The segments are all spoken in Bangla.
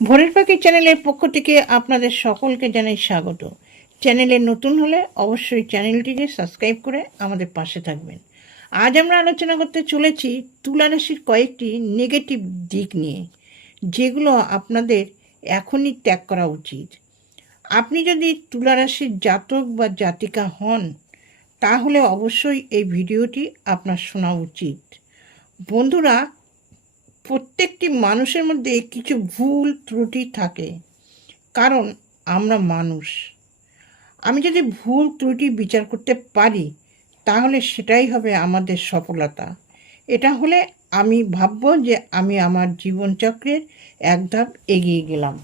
ভোরের পাখি চ্যানেলের পক্ষ থেকে আপনাদের সকলকে জানাই স্বাগত। চ্যানেলে নতুন হলে অবশ্যই চ্যানেলটিকে সাবস্ক্রাইব করে আমাদের পাশে থাকবেন। আজ আমরা আলোচনা করতে চলেছি তুলা রাশির কয়েকটি নেগেটিভ দিক নিয়ে, যেগুলো আপনাদের এখনই ত্যাগ করা উচিত। আপনি যদি তুলা রাশির জাতক বা জাতিকা হন, তাহলে অবশ্যই এই ভিডিওটি আপনার শোনা উচিত। বন্ধুরা প্রত্যেকটি মানুষের মধ্যে কিছু ভুল ত্রুটি থাকে। কারণ আমরা মানুষ। আমি যদি ভুল ত্রুটি বিচার করতে পারি, তাহলে সেটাই হবে আমাদের সফলতা। এটা হলে আমি ভাববো যে আমি আমার জীবনচক্রের এক ধাপ এগিয়ে গেলাম।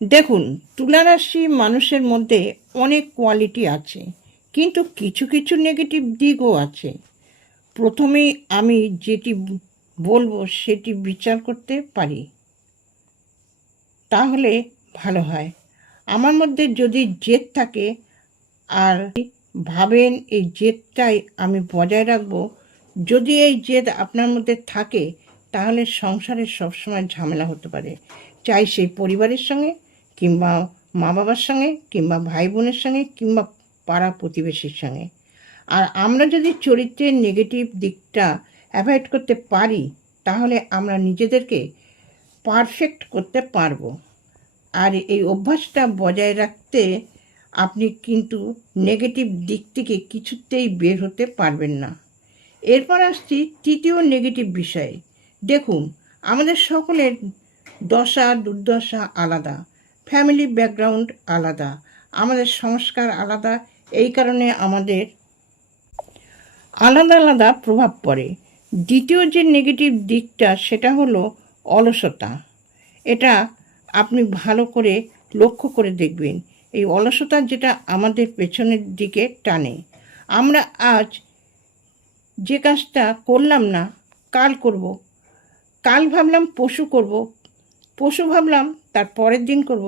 দেখুন, তুলারাশি মানুষের মধ্যে অনেক কোয়ালিটি আছে, কিন্তু কিছু কিছু নেগেটিভ দিকও আছে। প্রথমেই আমি যেটি বলব সেটি বিচার করতে পারি। তাহলে ভালো হয়। আমার মধ্যে যদি জেদ থাকে আর ভাবেন এই জেদটাই আমি বজায় রাখব, যদি এই জেদ আপনার মধ্যে থাকে, তাহলে সংসারে সবসময় ঝামেলা হতে পারে। চাই সেই পরিবারের সঙ্গে কিংবা মা বাবার সঙ্গে কিংবা ভাই বোনের সঙ্গে কিংবা পাড়া প্রতিবেশীর সঙ্গে। আর আমরা যদি চরিত্রের নেগেটিভ দিকটা অ্যাভয়েড করতে পারি, তাহলে আমরা নিজেদেরকে পারফেক্ট করতে পারব। আর এই অভ্যাসটা বজায় রাখতে আপনি কিন্তু নেগেটিভ দিক থেকে কিছুতেই বের হতে পারবেন না। এরপর আসছি তৃতীয় নেগেটিভ বিষয়ে। দেখুন, আমাদের সকলের দশা, দুর্দশা আলাদা ফ্যামিলি ব্যাকগ্রাউন্ড আলাদা, আমাদের সংস্কার আলাদা, এই কারণে আমাদের আলাদা আলাদা প্রভাব পড়ে। দ্বিতীয় যে নেগেটিভ দিকটা, সেটা হলো অলসতা। এটা আপনি ভালো করে লক্ষ্য করে দেখবেন। এই অলসতা যেটা আমাদের পেছনের দিকে টানে। আমরা আজ যে কাজটা করলাম না, কাল করব। কাল ভাবলাম পশু করব। পশু ভাবলাম তার পরের দিন করব,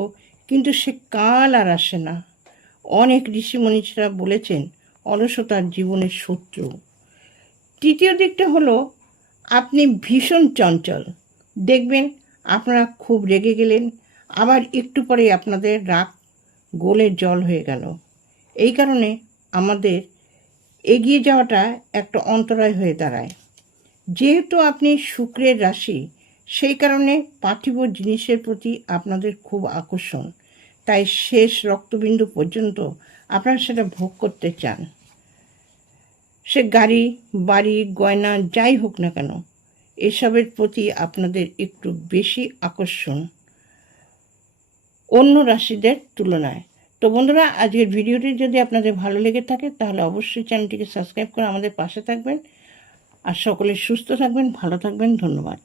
কিন্তু সে কাল আর আসে না। অনেক ঋষি মনীষীরা বলেছেন, অলসতার জীবনের শত্রু। তৃতীয় দিকটা হলো, আপনি ভীষণ চঞ্চল। দেখবেন আপনারা খুব রেগে গেলেন, আবার একটু পরে আপনাদের রাগ গোলে জল হয়ে গেল। এই কারণে আমাদের এগিয়ে যাওয়াটা একটা অন্তরায় হয়ে দাঁড়ায়। যেহেতু আপনি শুক্রের রাশি, সেই কারণে পার্থিব জিনিসের প্রতি আপনাদের খুব আকর্ষণ। তাই শেষ রক্তবিন্দু পর্যন্ত আপনারা সেটা ভোগ করতে চান। সে গাড়ি, বাড়ি, গয়না, যাই হোক না কেন, এসবের প্রতি আপনাদের একটু বেশি আকর্ষণ। অন্য রাশিদের তুলনায়। তো বন্ধুরা, আজকের ভিডিওটি যদি আপনাদের ভালো লেগে থাকে, তাহলে অবশ্যই চ্যানেলটিকে সাবস্ক্রাইব করে আমাদের পাশে থাকবেন। আর সকলে সুস্থ থাকবেন, ভালো থাকবেন, ধন্যবাদ।